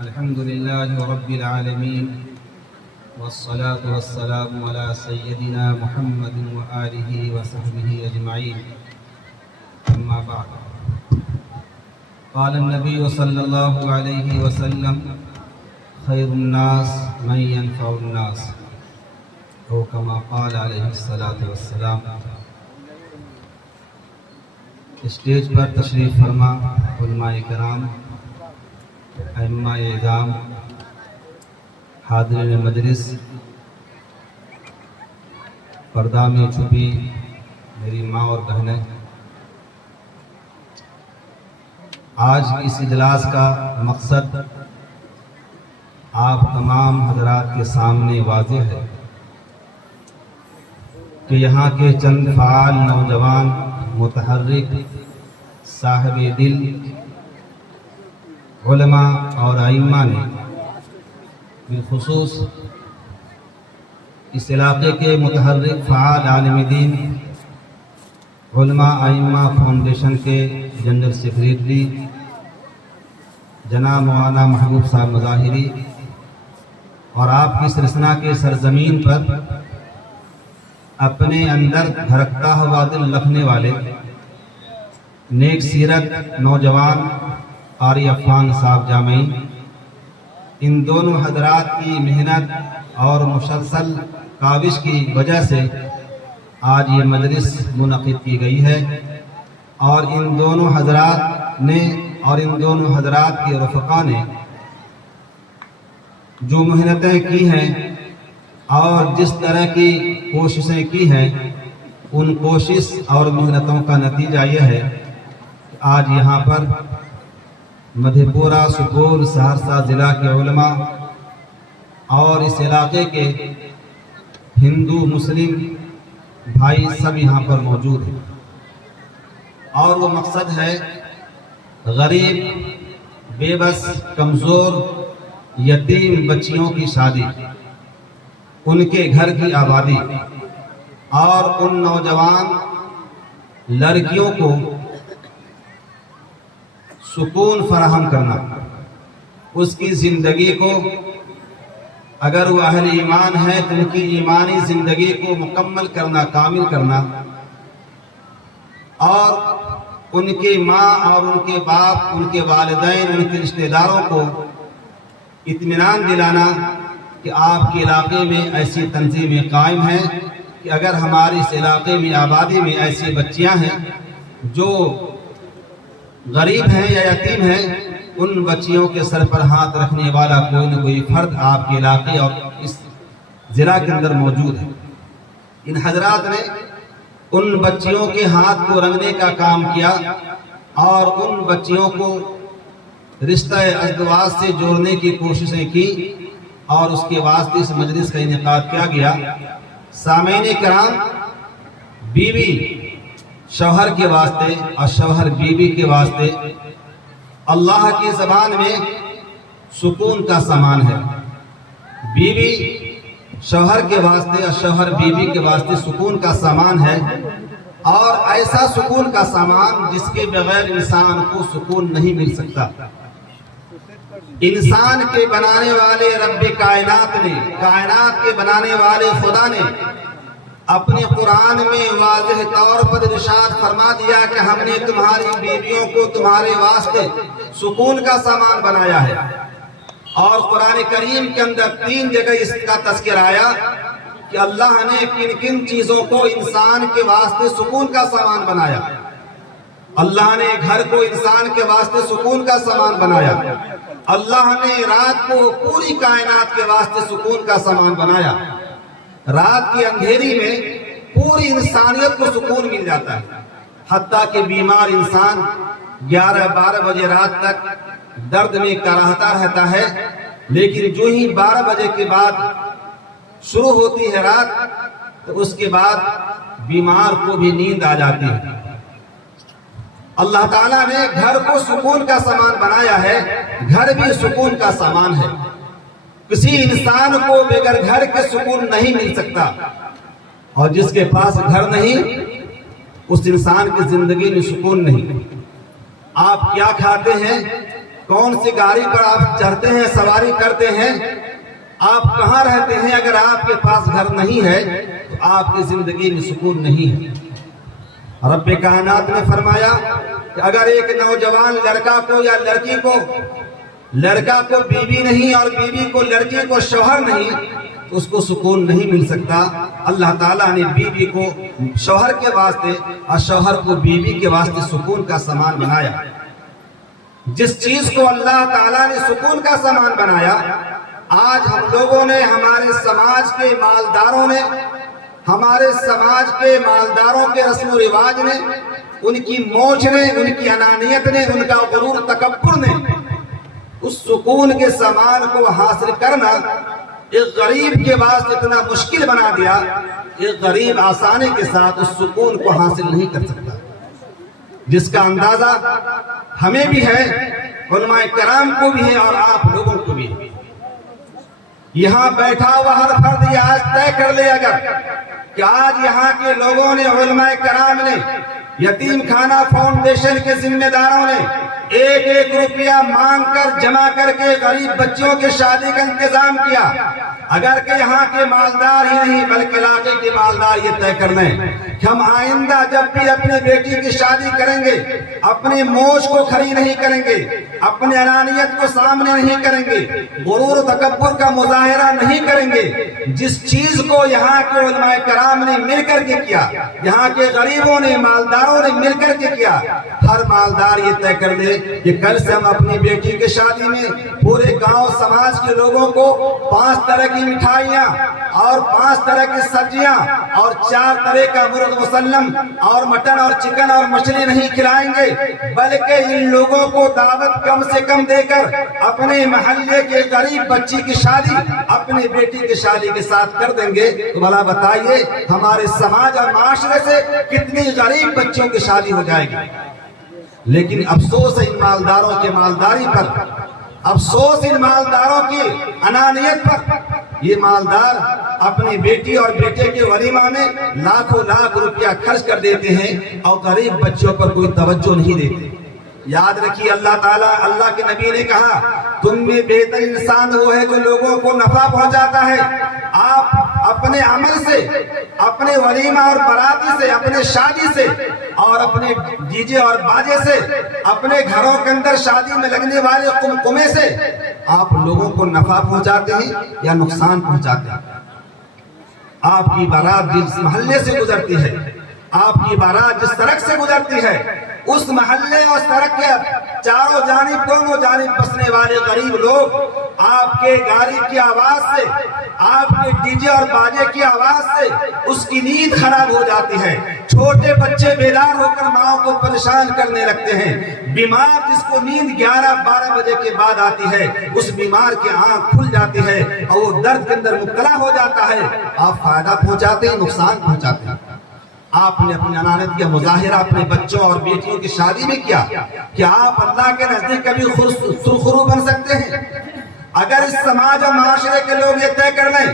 الحمد لله رب العالمين والصلاة والسلام على سيدنا محمد وآله وصحبه أجمعين أما بعد قال النبي صلى الله عليه وسلم خير الناس من ينفع الناس أو كما قال عليه الصلاة والسلام۔ اسٹیج پر تشریف فرما علماء کرام، ائمہ اعظام، حاضرین مجلس، پردہ میں چھپی میری ماں اور بہنیں، آج اس اجلاس کا مقصد آپ تمام حضرات کے سامنے واضح ہے کہ یہاں کے چند فعال نوجوان متحرک صاحب دل علماء اور ائمہ نے بالخصوص اس علاقے کے متحرک فعال عالم دین علماء ائمہ فاؤنڈیشن کے جنرل سیکریٹری جناب مولانا محبوب صاحب مظاہری اور آپ کی سرسنا کے سرزمین پر اپنے اندر دھڑکتا ہوا دل رکھنے والے نیک سیرت نوجوان قاری عفان صاحب جامعی، ان دونوں حضرات کی محنت اور مسلسل کاوش کی وجہ سے آج یہ مجلس منعقد کی گئی ہے، اور ان دونوں حضرات کے رفقا نے جو محنتیں کی ہیں اور جس طرح کی کوششیں کی ہیں، ان کوشش اور محنتوں کا نتیجہ یہ ہے کہ آج یہاں پر مدھے پورہ سپول سہرسہ ضلع کے علماء اور اس علاقے کے ہندو مسلم بھائی سب یہاں پر موجود ہیں، اور وہ مقصد ہے غریب، بے بس، کمزور، یتیم بچیوں کی شادی، ان کے گھر کی آبادی اور ان نوجوان لڑکیوں کو سکون فراہم کرنا، اس کی زندگی کو، اگر وہ اہل ایمان ہے تو ان کی ایمانی زندگی کو مکمل کرنا، کامل کرنا، اور ان کی ماں اور ان کے باپ، ان کے والدین، ان کے رشتہ داروں کو اطمینان دلانا کہ آپ کے علاقے میں ایسی تنظیمیں قائم ہیں کہ اگر ہمارے اس علاقے میں آبادی میں ایسی بچیاں ہیں جو غریب ہیں یا یتیم ہیں، ان بچیوں کے سر پر ہاتھ رکھنے والا کوئی نہ کوئی فرد آپ کے علاقے اور اس ضلع کے اندر موجود ہے۔ ان حضرات نے ان بچیوں کے ہاتھ کو رنگنے کا کام کیا اور ان بچیوں کو رشتہ ازدواج سے جوڑنے کی کوششیں کی، اور اس کے واسطے اس مجلس کا انعقاد کیا گیا۔ سامعین کرام، بیوی شوہر کے واسطے اور شوہر بیوی کے واسطے اللہ کی زبان میں سکون کا سامان ہے۔ بیوی شوہر کے واسطے اور شوہر بیوی کے واسطے سکون کا سامان ہے، اور ایسا سکون کا سامان جس کے بغیر انسان کو سکون نہیں مل سکتا۔ انسان کے بنانے والے رب کائنات نے، کائنات کے بنانے والے خدا نے اپنے قرآن میں واضح طور پر ارشاد فرما دیا کہ ہم نے تمہاری بیویوں کو تمہارے واسطے سکون کا سامان بنایا ہے، اور قرآن کریم کے اندر 3 جگہ اس کا تذکر آیا کہ اللہ نے کن کن چیزوں کو انسان کے واسطے سکون کا سامان بنایا۔ اللہ نے گھر کو انسان کے واسطے سکون کا سامان بنایا، اللہ نے رات کو پوری کائنات کے واسطے سکون کا سامان بنایا۔ رات کی اندھیری میں پوری انسانیت کو سکون مل جاتا ہے، حتیٰ کہ بیمار انسان 11-12 بجے رات تک درد میں کراہتا رہتا ہے، لیکن جو ہی 12 بجے کے بعد شروع ہوتی ہے رات، تو اس کے بعد بیمار کو بھی نیند آ جاتی ہے۔ اللہ تعالیٰ نے گھر کو سکون کا سامان بنایا ہے، گھر بھی سکون کا سامان ہے۔ کسی انسان کو بغیر گھر کے سکون نہیں مل سکتا، اور جس کے پاس گھر نہیں اس انسان کی زندگی میں سکون نہیں۔ آپ کیا کھاتے ہیں, کون سی گاڑی پر آپ چڑھتے ہیں, سواری کرتے ہیں, آپ کہاں رہتے ہیں. اگر آپ کے پاس گھر نہیں ہے تو آپ کی زندگی میں سکون نہیں ہے. رب کائنات نے فرمایا کہ اگر ایک نوجوان لڑکا کو یا لڑکی کو, لڑکا کو بیوی نہیں اور بیوی کو لڑکی کو شوہر نہیں, تو اس کو سکون نہیں مل سکتا. اللہ تعالیٰ نے بیوی کو شوہر کے واسطے اور شوہر کو بیوی کے واسطے سکون کا سامان بنایا. جس چیز کو اللہ تعالیٰ نے سکون کا سامان بنایا, آج ہم لوگوں نے, ہمارے سماج کے مالداروں نے, ہمارے سماج کے مالداروں کے رسم و رواج نے, ان کی موج نے, ان کی انانیت نے, ان کا غرور تکبر نے اس سکون کے سامان کو حاصل کرنا ایک غریب کے واسطے اتنا مشکل بنا دیا. ایک غریب آسانی کے ساتھ اس سکون کو حاصل نہیں کر سکتا, جس کا اندازہ ہمیں بھی ہے, علماء کرام کو بھی ہے اور آپ لوگوں کو بھی ہے. یہاں بیٹھا ہوا ہر فرد یہ آج طے کر لے اگر کہ آج یہاں کے لوگوں نے, علماء کرام نے, یتیم خانہ فاؤنڈیشن کے ذمہ داروں نے ایک ایک روپیہ مانگ کر جمع کر کے غریب بچوں کی شادی کا انتظام کیا. اگر کہ یہاں کے مالدار ہی نہیں بلکہ علاقے کے مالدار یہ طے کر لیں کہ ہم آئندہ جب بھی اپنی بیٹی کی شادی کریں گے اپنی موج کو کھڑی نہیں کریں گے, اپنی انانیت کو سامنے نہیں کریں گے, غرور و تکبر کا مظاہرہ نہیں کریں گے. جس چیز کو یہاں کے علماء کرام نے مل کر کے کیا, یہاں کے غریبوں نے, مالداروں نے مل کر کے کیا, ہر مالدار یہ طے کر لے کہ کل سے ہم اپنی بیٹی کی شادی میں پورے گاؤں سماج کے لوگوں کو 5 طرح کی مٹھائیاں اور 5 طرح کی سبزیاں اور 4 طرح کا مرغ مسلم اور مٹن اور چکن اور مچھلی نہیں کھلائیں گے, بلکہ ان لوگوں کو دعوت کم سے کم دے کر اپنے محلے کے غریب بچی کی شادی اپنی بیٹی کی شادی کے ساتھ کر دیں گے. تو بھلا بتائیے ہمارے سماج اور معاشرے سے کتنی غریب بچوں کی شادی ہو جائے گی. لیکن افسوس ہے ان مالداروں کے مالداری پر, افسوس ان مالداروں کی انانیت پر. یہ مالدار اپنی بیٹی اور بیٹے کے ولیمہ میں لاکھوں لاکھ روپیہ خرچ کر دیتے ہیں اور غریب بچوں پر کوئی توجہ نہیں دیتے. یاد رکھیے اللہ تعالیٰ, اللہ کے نبی نے کہا تم میں بہتر انسان وہ ہے جو لوگوں کو نفع پہنچاتا ہے. آپ اپنے عمل سے, اپنے ولیمہ اور براتی سے, اپنے شادی سے اور اپنے ڈی جے اور باجے سے, اپنے گھروں کے اندر شادی میں لگنے والے قمقمے سے آپ لوگوں کو نفع پہنچاتے ہیں یا نقصان پہنچاتے ہیں. آپ کی بارات جس محلے سے گزرتی ہے, آپ کی بارات جس سڑک سے گزرتی ہے, اس محلے اور سڑک کے چاروں جانب, دونوں جانب بسنے والے غریب لوگ آپ کے گاڑی کی آواز سے, آپ کے ڈی جے اور باجے کی آواز سے اس کی نیند خراب ہو جاتی ہے. چھوٹے بچے بیدار ہو کر ماں کو پریشان کرنے لگتے ہیں. بیمار جس کو نیند 11-12 بجے کے بعد آتی ہے, اس بیمار کی آنکھ کھل جاتی ہے اور وہ درد کے اندر مبتلا ہو جاتا ہے. آپ فائدہ پہنچاتے ہیں, نقصان پہنچاتے ہیں. آپ نے اپنی انانیت کا مظاہرہ اپنے بچوں اور بیٹیوں کی شادی میں کیا. کیا آپ اللہ کے نزدیک کبھی سرخرو بن سکتے ہیں؟ اگر اس سماج اور معاشرے کے لوگ یہ طے کر لیں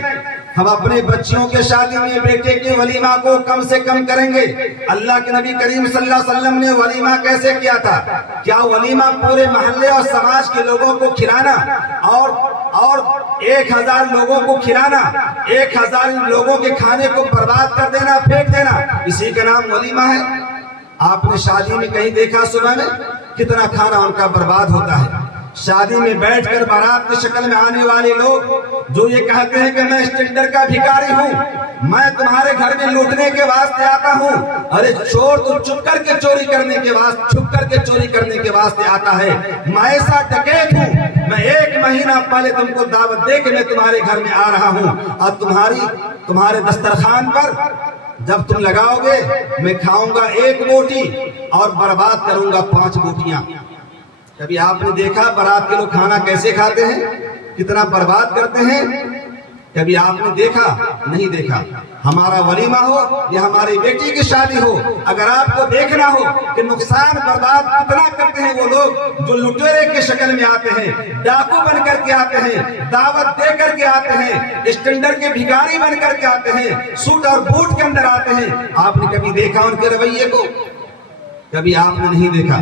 ہم اپنے بچیوں کے شادی میں بیٹے کے ولیمہ کو کم سے کم کریں گے. اللہ کے نبی کریم صلی اللہ علیہ وسلم نے ولیمہ کیسے کیا تھا؟ کیا ولیمہ پورے محلے اور سماج کے لوگوں کو کھلانا اور 1000 لوگوں کو کھلانا, 1000 لوگوں کے کھانے کو برباد کر دینا, پھینک دینا, اسی کا نام ولیمہ ہے؟ آپ نے شادی میں کہیں دیکھا صبح میں کتنا کھانا ان کا برباد ہوتا ہے. شادی میں بیٹھ کر بارات کی شکل میں آنے والے لوگ جو یہ کہتے ہیں کہ میں اسٹینڈر کا بھکاری ہوں, میں تمہارے گھر میں لوٹنے کے واسطے آتا ہوں. ارے چور تو چھپ کر کے چوری کرنے کے واسطے آتا ہے. میں ایسا ڈکیت ہوں, میں 1 مہینہ پہلے تم کو دعوت دے کے میں تمہارے گھر میں آ رہا ہوں اور تمہارے دسترخوان پر جب تم لگاؤ گے میں کھاؤں گا 1 بوٹی اور برباد کروں گا 5 بوٹیاں. کبھی آپ نے دیکھا بارات کے لوگ کھانا کیسے کھاتے ہیں, کتنا برباد کرتے ہیں؟ کبھی آپ نے دیکھا؟ نہیں دیکھا. ہمارا ولیمہ ہو یا ہماری بیٹی کی شادی ہو, اگر آپ کو دیکھنا ہو کہ نقصان برباد کتنا کرتے ہیں وہ لوگ جو لٹیرے کے شکل میں آتے ہیں, ڈاکو بن کر کے آتے ہیں, دعوت دے کر کے آتے ہیں, اسٹینڈر کے بھکاری بن کر کے آتے ہیں, سوٹ اور بوٹ کے اندر آتے ہیں, آپ نے کبھی دیکھا ان کے رویے کو؟ کبھی آپ نے نہیں دیکھا.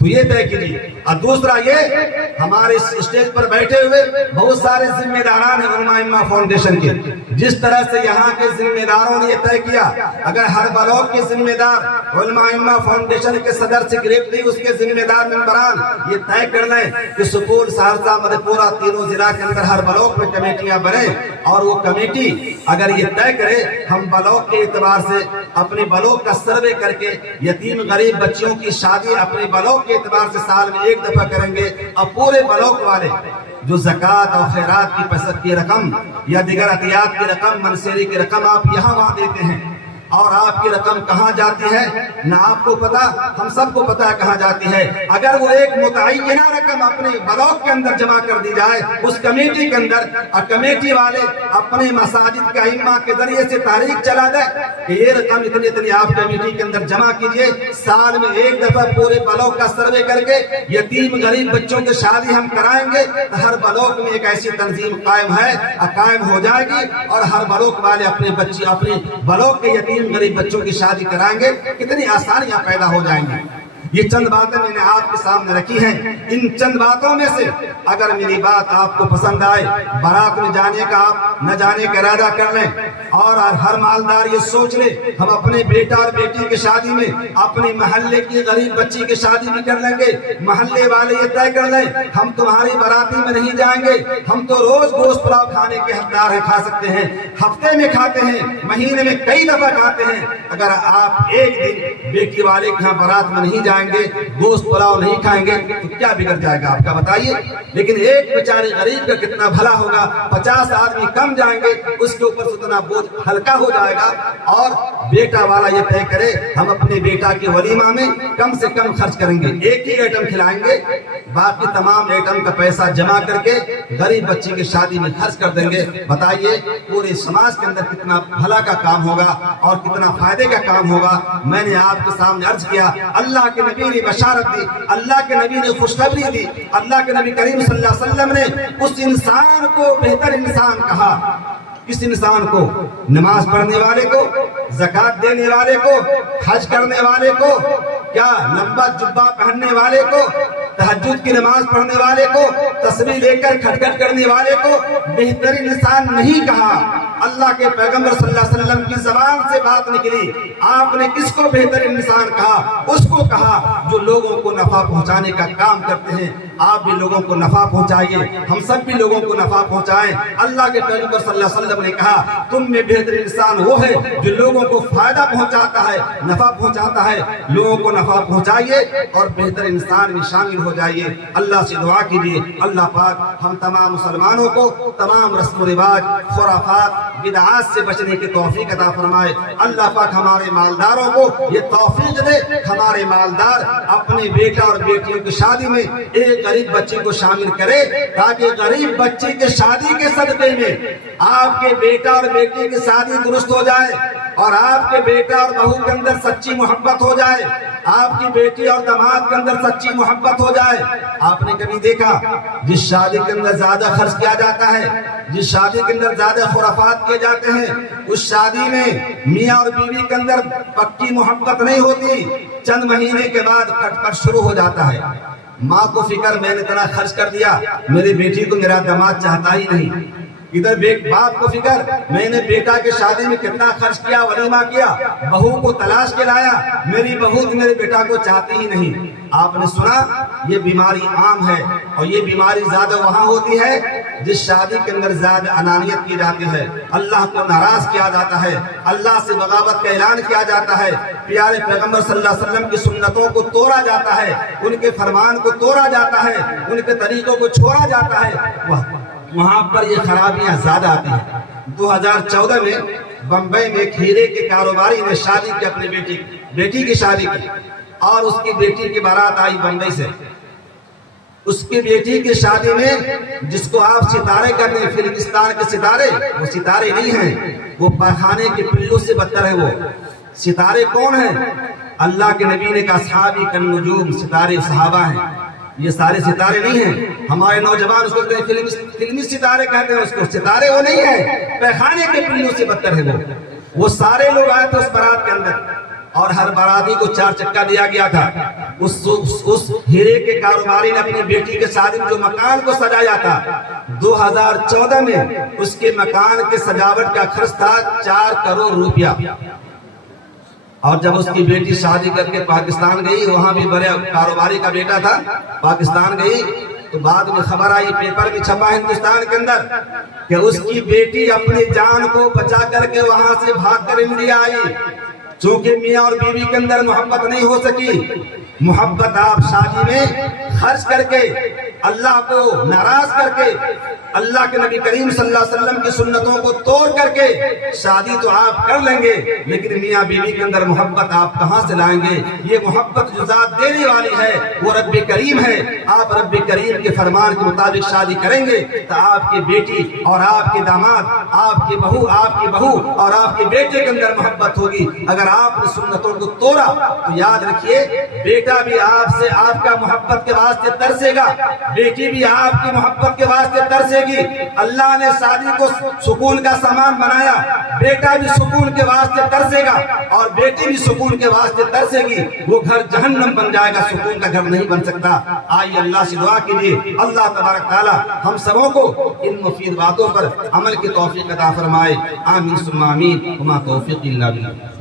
تو یہ طے کیجیے۔ اور دوسرا یہ، ہمارے اسٹیج پر بیٹھے ہوئے بہت سارے ذمہ داران ہیں علماء امہ فاؤنڈیشن کے، جس طرح سے یہاں کے ذمہ داروں نے یہ طے کیا، اگر ہر بلاک کے ذمہ دار علماء امہ فاؤنڈیشن کے صدر سیکریٹری، اس کے ذمہ دار ممبران یہ طے کر لیں کہ سپول، سہرسہ، مدھے پورہ تینوں ضلع کے اندر ہر بلاک میں کمیٹیاں بنیں، اور وہ کمیٹی اگر یہ طے کرے ہم بلاک کے اعتبار سے اپنے بلاک کا سروے کر کے یتیم غریب بچیوں کی شادی اپنے بلاک کے اعتبار سے سال میں ایک دفعہ کریں گے، اور پورے بلاک والے جو زکوٰۃ اور خیرات کی پیسہ کی رقم یا دیگر عطیات کی رقم، منسیری کی رقم آپ یہاں وہاں دیتے ہیں، اور آپ کی رقم کہاں جاتی ہے نہ آپ کو پتا، ہم سب کو پتا ہے کہاں جاتی ہے۔ اگر وہ ایک متعینہ رقم اپنے بلاک کے اندر جمع کر دی جائے اس کمیٹی کے اندر، اور کمیٹی والے اپنے مساجد کے ائمہ کے ذریعے سے تحریک چلا دے کہ یہ رقم اتنی آپ کمیٹی کے اندر جمع کیجئے، سال میں ایک دفعہ پورے بلاک کا سروے کر کے یتیم غریب بچوں کی شادی ہم کرائیں گے، تو ہر بلاک میں ایک ایسی تنظیم قائم ہے اور قائم ہو جائے گی، اور ہر بلاک والے اپنے بلاک کے یتیم غریب بچوں کی شادی کرائیں گے، کتنی آسانیاں پیدا ہو جائیں گی۔ یہ چند باتیں میں نے آپ کے سامنے رکھی ہیں، ان چند باتوں میں سے اگر میری بات آپ کو پسند آئے، بارات میں جانے کا آپ نہ جانے کا ارادہ کر لیں، اور ہر مالدار یہ سوچ لے ہم اپنے بیٹا اور بیٹی کی شادی میں اپنی محلے کی غریب بچی کی شادی بھی کر لیں گے، محلے والے یہ طے کر لیں ہم تمہاری باراتی میں نہیں جائیں گے، ہم تو روز گوشت پلاؤ کھانے کے حقدار ہیں، کھا سکتے ہیں، ہفتے میں کھاتے ہیں، مہینے میں کئی دفعہ کھاتے ہیں، اگر آپ ایک دن بیٹی والے کے یہاں بارات میں نہیں جائیں گے، گوشت پلاؤ نہیں کھائیں گے، تو کیا بگڑ جائے گا آپ کا بتائیے؟ لیکن ایک بیچارے غریب کا کتنا بھلا ہوگا، 50 آدمی کم جائیں گے، اس کے اوپر سے اتنا بوجھ ہلکا ہو جائے گا۔ اور بیٹا والا یہ طے کرے ہم اپنے بیٹا کے ولیمہ میں کم سے کم خرچ کریں گے، ایک ہی ایٹم کھلائیں گے، باقی تمام ایٹم کا پیسہ جمع کر کے غریب بچی کی شادی میں خرچ کر دیں گے۔ بتائیے پورے سماج کے اندر کتنا بھلا کا کام ہوگا اور کتنا فائدے کا کام ہوگا۔ میں نے آپ کے سامنے عرض کیا، اللہ کے نبی نے بشارت دی، اللہ کے نبی نے خوشخبری دی، اللہ کے نبی کریم صلی اللہ علیہ وسلم نے اس انسان کو بہتر انسان کہا، کس انسان کو؟ نماز پڑھنے والے کو، زکوٰۃ دینے والے کو، حج کرنے والے کو، کیا لمبا جبہ پہننے والے کو، تہجد کی نماز پڑھنے والے کو، تسبیح لے کر کھٹکھٹ کرنے والے کو بہترین انسان نہیں کہا۔ اللہ کے پیغمبر صلی اللہ علیہ وسلم کی زبان سے بات نکلی، آپ نے کس کو بہترین انسان کہا؟ اس کو کہا جو لوگوں کو نفع پہنچانے کا کام کرتے ہیں۔ آپ بھی لوگوں کو نفع پہنچائیے، ہم سب بھی لوگوں کو نفع پہنچائیں۔ اللہ کے پیغمبر صلی اللہ علیہ وسلم نے کہا تم میں بہترین انسان وہ ہے جو لوگوں کو فائدہ پہنچاتا ہے، نفع پہنچاتا ہے، لوگوں کو نفع پہنچائیے اور بہتر انسان میں شامل ہو جائیے۔ اللہ سے دعا کیجیے اللہ پاک ہم تمام مسلمانوں کو تمام رسم و رواج، خرافات، بدعات سے بچنے کی توفیق عطا فرمائے۔ اللہ پاک ہمارے مالداروں کو یہ توفیق دے، ہمارے مالدار اپنے بیٹا اور بیٹیوں کی شادی میں ایک غریب بچے کو شامل کرے، تاکہ غریب بچے کے شادی کے صدقے میں آپ کے بیٹا اور بیٹی کی شادی درست ہو جائے، اور آپ کے بیٹا اور بہو کے اندر سچی محبت ہو جائے، آپ کی بیٹی اور داماد کے اندر سچی محبت ہو جائے۔ آپ نے کبھی دیکھا جس شادی کے اندر زیادہ خرچ کیا جاتا ہے، جس شادی کے اندر زیادہ خرافات کیے جاتے ہیں، اس شادی میں میاں اور بیوی کے اندر پکی محبت نہیں ہوتی، چند مہینے کے بعد کھٹ پٹ شروع ہو جاتا ہے۔ ماں کو فکر میں نے اتنا خرچ کر دیا، میری بیٹی کو میرا داماد چاہتا ہی نہیں۔ ادھر باپ کو فکر میں نے بیٹا کے شادی میں کتنا خرچ کیا، ولیمہ کیا، بہو کو تلاش کے لایا، میری بہو میرے بیٹا کو چاہتی ہی نہیں۔ آپ نے سنا یہ بیماری عام ہے، اور یہ بیماری زیادہ وہاں ہوتی ہے جس شادی کے اندر زیادہ انانیت کی جاتی ہے، اللہ کو ناراض کیا جاتا ہے، اللہ سے بغاوت کا اعلان کیا جاتا ہے، پیارے پیغمبر صلی اللہ علیہ وسلم کی سنتوں کو توڑا جاتا ہے، ان کے فرمان کو توڑا جاتا ہے، ان کے طریقوں کو چھوڑا جاتا ہے، وہاں پر یہ خرابیاں زیادہ آتی ہیں۔ 2014 میں بمبئی میں ایک ہیرے کے کاروباری نے شادی کی، اپنی بیٹی کی شادی کی، اور اس کی بیٹی کی بارات آئی بمبئی سے۔ اس کی بیٹی کی شادی میں جس کو آپ ستارے کہتے ہیں، فلمستان کے ستارے، وہ ستارے نہیں ہیں، وہ پخانے کے پلوں سے بدتر ہیں۔ وہ ستارے کون ہیں؟ اللہ کے نبی نے کہا اصحابی کالنجوم، ستارے صحابہ ہیں، یہ سارے ستارے نہیں ہیں۔ ہمارے نوجوان اس کو کہتے ہیں فلمی ستارے کہتے ہیں، اس کو ستارے وہ نہیں ہیں، پیخانے کے پلوں سے بدتر ہے وہ سارے لوگ آئے تھے اس بارات کے اندر، اور ہر باراتی کو 4 چکا دیا گیا تھا۔ اس ہیرے کے کاروباری نے اپنی بیٹی کے شادی میں جو مکان کو سجایا تھا، 2014 میں اس کے مکان کے سجاوٹ کا خرچ تھا 4 کروڑ روپیہ۔ اور جب اس کی بیٹی شادی کر کے پاکستان گئی، وہاں بھی بڑے کاروباری کا بیٹا تھا، پاکستان گئی تو بعد میں خبر آئی، پیپر بھی چھپا ہندوستان کے اندر، کہ اس کی بیٹی اپنی جان کو بچا کر کے وہاں سے بھاگ کر انڈیا آئی۔ چونکہ میاں اور بیوی کے اندر محبت نہیں ہو سکی، محبت آپ شادی میں خرچ کر کے، اللہ کو ناراض کر کے، اللہ کے نبی کریم صلی اللہ علیہ وسلم کی سنتوں کو توڑ کر کے شادی تو آپ کر لیں گے، لیکن میاں بیوی کے اندر محبت آپ کہاں سے لائیں گے؟ یہ محبت جو ذات دینے والی ہے وہ رب کریم ہے۔ آپ رب کریم کے فرمان کے مطابق شادی کریں گے تو آپ کی بیٹی اور آپ کے داماد، آپ کی بہو اور آپ کے بیٹے کے اندر محبت ہوگی۔ اگر آپ نے سنتوں کو توڑا تو یاد رکھیے، بیٹا بھی آپ سے آپ کا محبت کے واسطے ترسے گا، بیٹی بھی آپ کی محبت کے واسطے ترسے گی۔ اللہ نے شادی کو سکون کا سامان بنایا، بیٹا بھی سکون کے واسطے ترسے گا اور بیٹی بھی سکون کے واسطے ترسے گی۔ وہ گھر جہنم بن جائے گا، سکون کا گھر نہیں بن سکتا۔ آئیے اللہ سے دعا کیجیے، اللہ تبارک تعالی ہم سبوں کو ان مفید باتوں پر عمل کی توفیق عطا فرمائے۔ آمین ثم آمین، وما توفیق الا باللہ۔